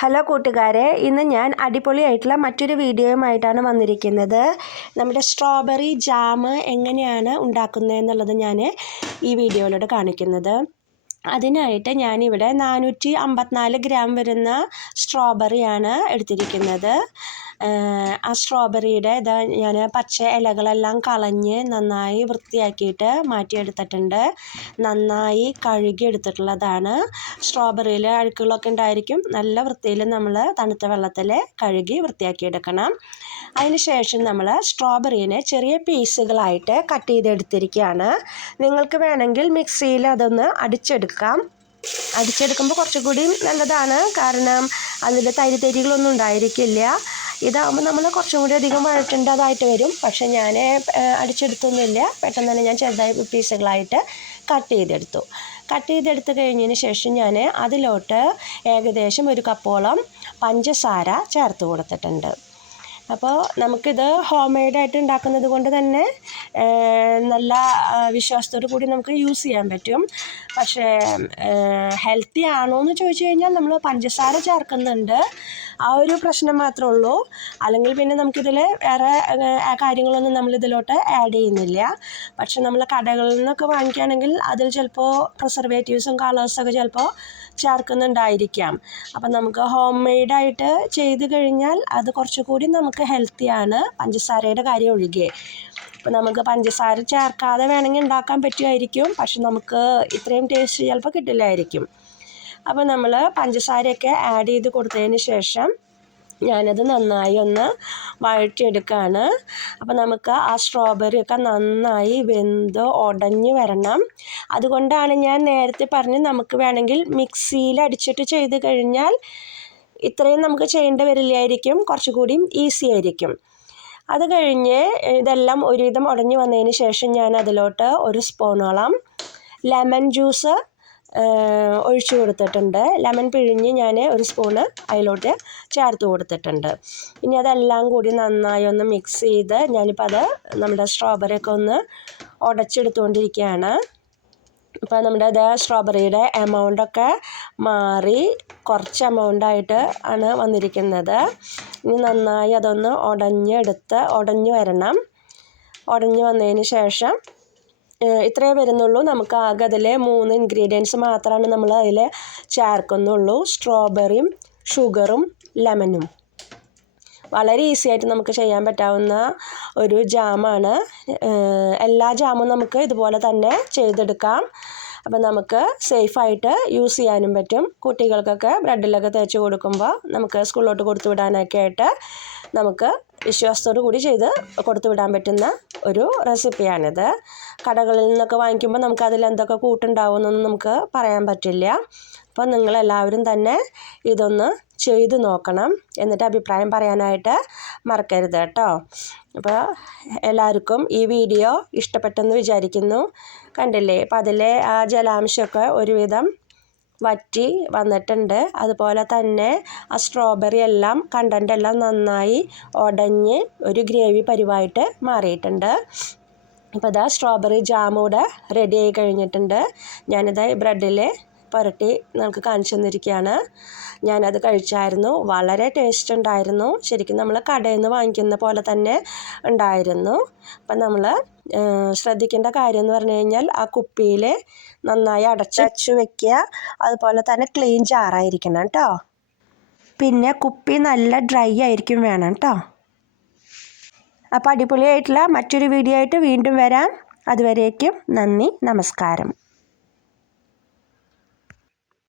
Hello കൂട്ടുകാരെ ഇന്ന് ഞാൻ അടിപൊളിയായിട്ടുള്ള മറ്റൊരു വീഡിയോയുമായിട്ടാണ് വന്നിരിക്കുന്നത്. നമ്മുടെ സ്ട്രോബെറി ജാം എങ്ങനെയാണ് ഉണ്ടാക്കുന്നത് എന്നുള്ളത് ഞാൻ ഈ വീഡിയോയിലൂടെ കാണിക്കുന്നത്. അതിനായിട്ട് ഞാനിവിടെ നാനൂറ്റി അമ്പത്തിനാല് ഗ്രാം വരുന്ന സ്ട്രോബെറിയാണ് എടുത്തിരിക്കുന്നത്. ആ സ്ട്രോബെറിയുടെ ഇത് ഞാൻ പച്ച ഇലകളെല്ലാം കളഞ്ഞ് നന്നായി വൃത്തിയാക്കിയിട്ട് മാറ്റിയെടുത്തിട്ടുണ്ട്. നന്നായി കഴുകി എടുത്തിട്ടുള്ളതാണ് സ്ട്രോബെറിയിൽ അഴുക്കുകളൊക്കെ ഉണ്ടായിരിക്കും. നല്ല വൃത്തിയിൽ നമ്മൾ തണുത്ത വെള്ളത്തിൽ കഴുകി വൃത്തിയാക്കിയെടുക്കണം. ശേഷം നമ്മൾ സ്ട്രോബെറീനെ ചെറിയ പീസുകളായിട്ട് കട്ട് ചെയ്തെടുത്തിരിക്കുകയാണ്. നിങ്ങൾക്ക് വേണമെങ്കിൽ മിക്സിയിൽ അതൊന്ന് അടിച്ചെടുക്കാം. അടിച്ചെടുക്കുമ്പോൾ കുറച്ചുകൂടി നല്ലതാണ്. കാരണം അതിൽ തരി തരികളൊന്നും ഉണ്ടായിരിക്കില്ല. ഇതാകുമ്പോൾ നമ്മൾ കുറച്ചും കൂടി അധികം വഴറ്റേണ്ടതായിട്ട് വരും. പക്ഷെ ഞാൻ അടിച്ചെടുത്തൊന്നുമില്ല. പെട്ടെന്ന് തന്നെ ഞാൻ ചെറുതായി പീസുകളായിട്ട് കട്ട് ചെയ്തെടുത്തു. കട്ട് ചെയ്തെടുത്ത് കഴിഞ്ഞതിന് ശേഷം ഞാൻ അതിലോട്ട് ഏകദേശം ഒരു കപ്പോളം പഞ്ചസാര ചേർത്ത് കൊടുത്തിട്ടുണ്ട്. അപ്പോൾ നമുക്കിത് ഹോം മെയ്ഡായിട്ട് ഉണ്ടാക്കുന്നത് കൊണ്ട് തന്നെ നല്ല വിശ്വാസത്തോടു കൂടി നമുക്ക് യൂസ് ചെയ്യാൻ പറ്റും. പക്ഷേ ഹെൽത്തി ആണോ എന്ന് ചോദിച്ചു കഴിഞ്ഞാൽ നമ്മൾ പഞ്ചസാര ചേർക്കുന്നുണ്ട്. ആ ഒരു പ്രശ്നം മാത്രമേ ഉള്ളൂ. അല്ലെങ്കിൽ പിന്നെ നമുക്കിതിൽ വേറെ കാര്യങ്ങളൊന്നും നമ്മളിതിലോട്ട് ആഡ് ചെയ്യുന്നില്ല. പക്ഷെ നമ്മൾ കടകളിൽ നിന്നൊക്കെ വാങ്ങിക്കുകയാണെങ്കിൽ അതിൽ ചിലപ്പോൾ പ്രിസർവേറ്റീവ്സും കളേഴ്സൊക്കെ ചിലപ്പോൾ ചേർക്കുന്നുണ്ടായിരിക്കാം. അപ്പം നമുക്ക് ഹോം മെയ്ഡായിട്ട് ചെയ്ത് കഴിഞ്ഞാൽ അത് കുറച്ചുകൂടി നമുക്ക് ഹെൽത്തിയാണ് പഞ്ചസാരയുടെ കാര്യം ഒഴികെ. ഇപ്പം നമുക്ക് പഞ്ചസാര ചേർക്കാതെ വേണമെങ്കിൽ ഉണ്ടാക്കാൻ പറ്റുമായിരിക്കും. പക്ഷെ നമുക്ക് ഇത്രയും ടേസ്റ്റ് ചിലപ്പോൾ കിട്ടില്ലായിരിക്കും. അപ്പോൾ നമ്മൾ പഞ്ചസാരയൊക്കെ ആഡ് ചെയ്ത് കൊടുത്തതിന് ശേഷം ഞാനത് നന്നായി ഒന്ന് വഴറ്റിയെടുക്കുകയാണ് അപ്പോൾ നമുക്ക് ആ സ്ട്രോബെറി ഒക്കെ നന്നായി വെന്ത് ഉടഞ്ഞ് വരണം. അതുകൊണ്ടാണ് ഞാൻ നേരത്തെ പറഞ്ഞ് നമുക്ക് വേണമെങ്കിൽ മിക്സിയിൽ അടിച്ചിട്ട് ചെയ്ത് കഴിഞ്ഞാൽ ഇത്രയും നമുക്ക് ചെയ്യേണ്ടി വരില്ലായിരിക്കും. കുറച്ചുകൂടി ഈസി ആയിരിക്കും. അത് കഴിഞ്ഞ് ഇതെല്ലാം ഒരുവിധം ഉടഞ്ഞു വന്നതിന് ശേഷം ഞാൻ അതിലോട്ട് ഒരു സ്പൂണോളം ലെമൺ ജ്യൂസ് ഒഴിച്ചു കൊടുത്തിട്ടുണ്ട്. ലെമൺ പിഴിഞ്ഞ് ഞാൻ ഒരു സ്പൂണ് അതിലോട്ട് ചേർത്ത് കൊടുത്തിട്ടുണ്ട്. ഇനി അതെല്ലാം കൂടി നന്നായി ഒന്ന് മിക്സ് ചെയ്ത് ഞാനിപ്പോൾ അത് നമ്മുടെ സ്ട്രോബെറി ഒക്കെ ഒന്ന് ഉടച്ചെടുത്തുകൊണ്ടിരിക്കുകയാണ് ഇപ്പോൾ നമ്മുടെ ഇത് സ്ട്രോബെറിയുടെ എമൗണ്ടൊക്കെ മാറി കുറച്ച് എമൗണ്ടായിട്ട് ആണ് വന്നിരിക്കുന്നത്. ഇനി നന്നായി അതൊന്ന് ഉടഞ്ഞെടുത്ത് ഉടഞ്ഞു വരണം. ഉടഞ്ഞു വന്നതിന് ശേഷം ഇത്രയേ വരുന്നുള്ളൂ. നമുക്ക് ആകെ അതിൽ മൂന്ന് ഇൻഗ്രീഡിയൻസ് മാത്രമാണ് നമ്മൾ അതിൽ ചേർക്കുന്നുള്ളൂ. സ്ട്രോബെറിയും ഷുഗറും ലെമനും വളരെ ഈസി ആയിട്ട് നമുക്ക് ചെയ്യാൻ പറ്റാവുന്ന ഒരു ജാമാണ് എല്ലാ ജാമും നമുക്ക് ഇതുപോലെ തന്നെ ചെയ്തെടുക്കാം. അപ്പം നമുക്ക് സേഫായിട്ട് യൂസ് ചെയ്യാനും പറ്റും. കുട്ടികൾക്കൊക്കെ ബ്രെഡിലൊക്കെ തേച്ച് കൊടുക്കുമ്പോൾ നമുക്ക് സ്കൂളിലോട്ട് കൊടുത്തു വിടാനൊക്കെ ആയിട്ട് നമുക്ക് വിശ്വാസത്തോടു കൂടി ചെയ്ത് കൊടുത്തു വിടാൻ പറ്റുന്ന ഒരു റെസിപ്പിയാണിത്. കടകളിൽ നിന്നൊക്കെ വാങ്ങിക്കുമ്പോൾ നമുക്ക് അതിൽ എന്തൊക്കെ കൂട്ടുണ്ടാവുമെന്നൊന്നും നമുക്ക് പറയാൻ പറ്റില്ല. അപ്പോൾ നിങ്ങളെല്ലാവരും തന്നെ ഇതൊന്ന് ചെയ്തു നോക്കണം എന്നിട്ട് അഭിപ്രായം പറയാനായിട്ട് മറക്കരുത് കേട്ടോ. അപ്പോൾ എല്ലാവർക്കും ഈ വീഡിയോ ഇഷ്ടപ്പെട്ടെന്ന് വിചാരിക്കുന്നു. കണ്ടില്ലേ? അപ്പോൾ അതിലെ ആ ജലാംശമൊക്കെ ഒരുവിധം വറ്റി വന്നിട്ടുണ്ട്. അതുപോലെ തന്നെ ആ സ്ട്രോബെറി എല്ലാം കണ്ടന്റ് എല്ലാം നന്നായി ഉടഞ്ഞ് ഒരു ഗ്രേവി പരിവായിട്ട് മാറിയിട്ടുണ്ട്. അപ്പോൾ ഇതാ സ്ട്രോബെറി ജാമൂടെ റെഡി ആയി കഴിഞ്ഞിട്ടുണ്ട്. ഞാനിത് ബ്രെഡിൽ പുരട്ടി നമുക്ക് കാണിച്ചു തന്നിരിക്കുകയാണ്. ഞാനത് കഴിച്ചായിരുന്നു. വളരെ ടേസ്റ്റ് ഉണ്ടായിരുന്നു. ശരിക്കും നമ്മൾ കടയിൽ നിന്ന് വാങ്ങിക്കുന്ന പോലെ തന്നെ ഉണ്ടായിരുന്നു. അപ്പം നമ്മൾ ശ്രദ്ധിക്കേണ്ട കാര്യം എന്ന് പറഞ്ഞു കഴിഞ്ഞാൽ ആ കുപ്പിയിൽ നന്നായി അടച്ചു വെക്കുക. അതുപോലെ തന്നെ ക്ലീൻ ജാറായിരിക്കണം കേട്ടോ. പിന്നെ കുപ്പി നല്ല ഡ്രൈ ആയിരിക്കും വേണം കേട്ടോ. അപ്പോൾ അടിപൊളിയായിട്ടുള്ള മറ്റൊരു വീഡിയോ ആയിട്ട് വീണ്ടും വരാം. അതുവരേക്കും നന്ദി നമസ്കാരം.